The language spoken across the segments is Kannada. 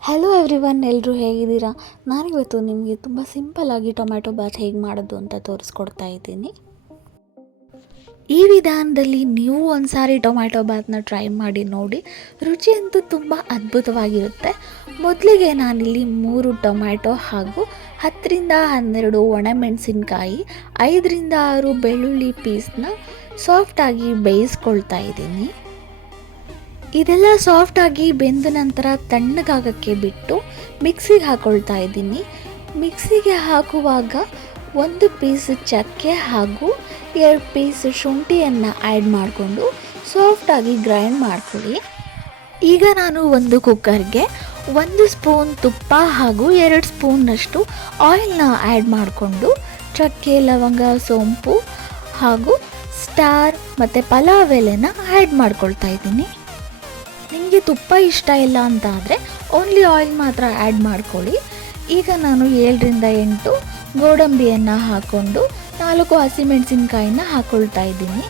ಹಲೋ ಎವ್ರಿವನ್, ಎಲ್ಲರೂ ಹೇಗಿದ್ದೀರಾ? ನಾನಿವತ್ತು ನಿಮಗೆ ತುಂಬ ಸಿಂಪಲ್ಲಾಗಿ ಟೊಮ್ಯಾಟೊ ಬಾತ್ ಹೇಗೆ ಮಾಡೋದು ಅಂತ ತೋರಿಸ್ಕೊಡ್ತಾ ಇದ್ದೀನಿ. ಈ ವಿಧಾನದಲ್ಲಿ ನೀವು ಒಂದು ಸಾರಿ ಟೊಮ್ಯಾಟೊ ಬಾತ್ನ ಟ್ರೈ ಮಾಡಿ ನೋಡಿ. ರುಚಿ ಅಂತೂ ತುಂಬ ಅದ್ಭುತವಾಗಿರುತ್ತೆ. ಮೊದಲಿಗೆ ನಾನಿಲ್ಲಿ 3 ಟೊಮ್ಯಾಟೊ ಹಾಗೂ 10ರಿಂದ 12 ಒಣಮೆಣಸಿನ್ಕಾಯಿ, 5ರಿಂದ 6 ಬೆಳ್ಳುಳ್ಳಿ ಪೀಸ್ನ ಸಾಫ್ಟಾಗಿ ಬೇಯಿಸ್ಕೊಳ್ತಾ ಇದ್ದೀನಿ. ಇದೆಲ್ಲ ಸಾಫ್ಟಾಗಿ ಬೆಂದ ನಂತರ ತಣ್ಣಗಾಗಕ್ಕೆ ಬಿಟ್ಟು ಮಿಕ್ಸಿಗೆ ಹಾಕ್ಕೊಳ್ತಾ ಇದ್ದೀನಿ. ಮಿಕ್ಸಿಗೆ ಹಾಕುವಾಗ 1 ಪೀಸ್ ಚಕ್ಕೆ ಹಾಗೂ 2 ಪೀಸ್ ಶುಂಠಿಯನ್ನು ಆ್ಯಡ್ ಮಾಡಿಕೊಂಡು ಸಾಫ್ಟಾಗಿ ಗ್ರೈಂಡ್ ಮಾಡ್ಕೊಳ್ಳಿ. ಈಗ ನಾನು ಒಂದು ಕುಕ್ಕರ್ಗೆ 1 ಸ್ಪೂನ್ ತುಪ್ಪ ಹಾಗೂ 2 ಸ್ಪೂನ್ನಷ್ಟು ಆಯಿಲ್ನ ಆ್ಯಡ್ ಮಾಡಿಕೊಂಡು ಚಕ್ಕೆ, ಲವಂಗ, ಸೋಂಪು ಹಾಗೂ ಸ್ಟಾರ್ ಮತ್ತು ಪಲಾವ್ ಎಲೆನ ಆ್ಯಡ್ ಮಾಡ್ಕೊಳ್ತಾ ಇದ್ದೀನಿ. ನಿಮಗೆ ತುಪ್ಪ ಇಷ್ಟ ಇಲ್ಲ ಅಂತ ಆದರೆ ಓನ್ಲಿ ಆಯಿಲ್ ಮಾತ್ರ ಆ್ಯಡ್ ಮಾಡ್ಕೊಳ್ಳಿ. ಈಗ ನಾನು 7ರಿಂದ 8 ಗೋಡಂಬಿಯನ್ನು ಹಾಕ್ಕೊಂಡು 4 ಹಸಿಮೆಣಸಿನ್ಕಾಯಿನ ಹಾಕ್ಕೊಳ್ತಾ ಇದ್ದೀನಿ.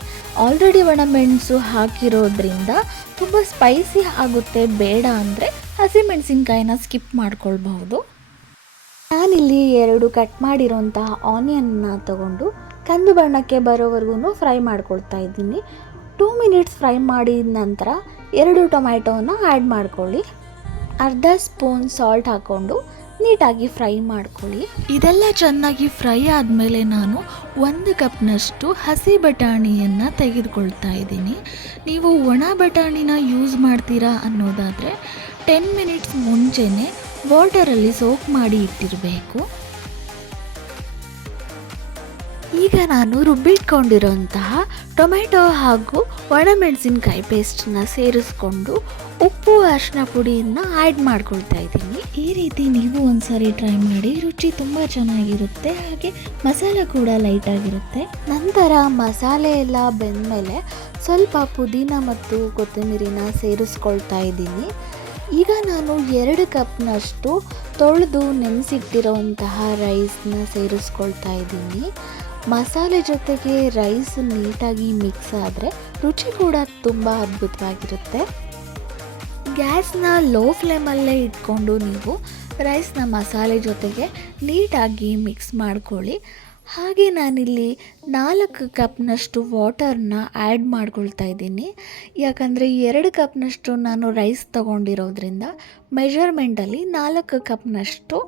ಆಲ್ರೆಡಿ ಒಣಮೆಣಸು ಹಾಕಿರೋದ್ರಿಂದ ತುಂಬ ಸ್ಪೈಸಿ ಆಗುತ್ತೆ. ಬೇಡ ಅಂದರೆ ಹಸಿಮೆಣಸಿನ್ಕಾಯಿನ ಸ್ಕಿಪ್ ಮಾಡ್ಕೊಳ್ಬಹುದು. ನಾನಿಲ್ಲಿ 2 ಕಟ್ ಮಾಡಿರೋಂತಹ ಆನಿಯನ್ನ ತಗೊಂಡು ಕಂದು ಬಣ್ಣಕ್ಕೆ ಬರೋವರೆಗೂ ಫ್ರೈ ಮಾಡ್ಕೊಳ್ತಾ ಇದ್ದೀನಿ. 2 ಮಿನಿಟ್ಸ್ ಫ್ರೈ ಮಾಡಿದ ನಂತರ 2 ಟೊಮ್ಯಾಟೋನ ಆ್ಯಡ್ ಮಾಡ್ಕೊಳ್ಳಿ. ಅರ್ಧ ಸ್ಪೂನ್ ಸಾಲ್ಟ್ ಹಾಕ್ಕೊಂಡು ನೀಟಾಗಿ ಫ್ರೈ ಮಾಡ್ಕೊಳ್ಳಿ. ಇದೆಲ್ಲ ಚೆನ್ನಾಗಿ ಫ್ರೈ ಆದಮೇಲೆ ನಾನು 1 ಕಪ್ನಷ್ಟು ಹಸಿ ಬಟಾಣಿಯನ್ನು ತೆಗೆದುಕೊಳ್ತಾ ಇದ್ದೀನಿ. ನೀವು ಒಣ ಬಟಾಣಿನ ಯೂಸ್ ಮಾಡ್ತೀರಾ ಅನ್ನೋದಾದರೆ 10 ಮಿನಿಟ್ಸ್ ಮುಂಚೆನೇ ವಾಟರಲ್ಲಿ ಸೋಕ್ ಮಾಡಿ ಇಟ್ಟಿರಬೇಕು. ಈಗ ನಾನು ರುಬ್ಬಿಟ್ಕೊಂಡಿರೋಂತಹ ಟೊಮೆಟೊ ಹಾಗೂ ಒಣಮೆಣಸಿನ್ಕಾಯಿ ಪೇಸ್ಟನ್ನ ಸೇರಿಸ್ಕೊಂಡು ಉಪ್ಪು, ಅರಿಶಿನ ಪುಡಿಯನ್ನು ಆ್ಯಡ್ ಮಾಡ್ಕೊಳ್ತಾ ಇದ್ದೀನಿ. ಈ ರೀತಿ ನೀವು ಒಂದ್ಸರಿ ಟ್ರೈ ಮಾಡಿ, ರುಚಿ ತುಂಬ ಚೆನ್ನಾಗಿರುತ್ತೆ. ಹಾಗೆ ಮಸಾಲೆ ಕೂಡ ಲೈಟಾಗಿರುತ್ತೆ. ನಂತರ ಮಸಾಲೆ ಎಲ್ಲ ಬೆಂದಮೇಲೆ ಸ್ವಲ್ಪ ಪುದೀನ ಮತ್ತು ಕೊತ್ತಂಬರಿನ ಸೇರಿಸ್ಕೊಳ್ತಾ ಇದ್ದೀನಿ. ಈಗ ನಾನು 2 ಕಪ್ನಷ್ಟು ತೊಳೆದು ನೆನೆಸಿಟ್ಟಿರೋಂತಹ ರೈಸ್ನ ಸೇರಿಸ್ಕೊಳ್ತಾ ಇದ್ದೀನಿ. ಮಸಾಲೆ ಜೊತೆಗೆ ರೈಸ್ ನೀಟಾಗಿ ಮಿಕ್ಸ್ ಆದರೆ ರುಚಿ ಕೂಡ ತುಂಬ ಅದ್ಭುತವಾಗಿರುತ್ತೆ. ಗ್ಯಾಸ್ನ ಲೋ ಫ್ಲೇಮಲ್ಲೇ ಇಟ್ಕೊಂಡು ನೀವು ರೈಸ್ನ ಮಸಾಲೆ ಜೊತೆಗೆ ನೀಟಾಗಿ ಮಿಕ್ಸ್ ಮಾಡ್ಕೊಳ್ಳಿ. ಹಾಗೆ ನಾನಿಲ್ಲಿ 4 ಕಪ್ನಷ್ಟು ವಾಟರ್ನ ಆ್ಯಡ್ ಮಾಡ್ಕೊಳ್ತಾ ಇದ್ದೀನಿ. ಯಾಕಂದರೆ 2 ಕಪ್ನಷ್ಟು ನಾನು ರೈಸ್ ತೊಗೊಂಡಿರೋದ್ರಿಂದ ಮೆಷರ್ಮೆಂಟಲ್ಲಿ 4 ಕಪ್ನಷ್ಟು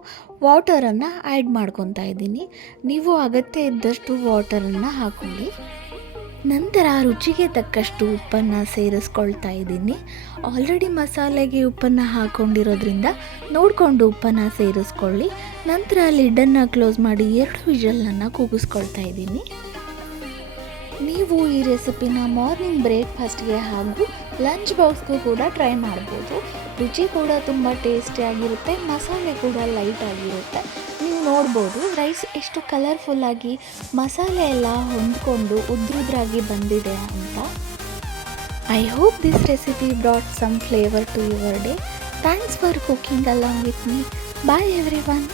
ವಾಟರನ್ನು ಆ್ಯಡ್ ಮಾಡ್ಕೊತಾ ಇದ್ದೀನಿ. ನೀವು ಅಗತ್ಯ ಇದ್ದಷ್ಟು ವಾಟರನ್ನು ಹಾಕ್ಕೊಳ್ಳಿ. ನಂತರ ರುಚಿಗೆ ತಕ್ಕಷ್ಟು ಉಪ್ಪನ್ನು ಸೇರಿಸ್ಕೊಳ್ತಾ ಇದ್ದೀನಿ. ಆಲ್ರೆಡಿ ಮಸಾಲೆಗೆ ಉಪ್ಪನ್ನು ಹಾಕ್ಕೊಂಡಿರೋದ್ರಿಂದ ನೋಡಿಕೊಂಡು ಉಪ್ಪನ್ನು ಸೇರಿಸ್ಕೊಳ್ಳಿ. ನಂತರ ಲಿಡ್ಡನ್ನು ಕ್ಲೋಸ್ ಮಾಡಿ 2 ವಿಷಲನ್ನು ಕೂಗಿಸ್ಕೊಳ್ತಾ ಇದ್ದೀನಿ. ನೀವು ಈ ರೆಸಿಪಿನ ಮಾರ್ನಿಂಗ್ ಬ್ರೇಕ್ಫಾಸ್ಟ್ಗೆ ಹಾಗೂ ಲಂಚ್ ಬಾಕ್ಸ್ಗೂ ಕೂಡ ಟ್ರೈ ಮಾಡ್ಬೋದು. ರುಚಿ ಕೂಡ ತುಂಬ ಟೇಸ್ಟಿಯಾಗಿರುತ್ತೆ, ಮಸಾಲೆ ಕೂಡ ಲೈಟಾಗಿರುತ್ತೆ. ನೀವು ನೋಡ್ಬೋದು ರೈಸ್ ಎಷ್ಟು ಕಲರ್ಫುಲ್ಲಾಗಿ ಮಸಾಲೆ ಎಲ್ಲ ಹೊಂದ್ಕೊಂಡು ಉದ್ರುದ್ರಾಗಿ ಬಂದಿದೆ ಅಂತ. I hope this recipe brought some flavour to your day. Thanks for cooking along with me. Bye everyone.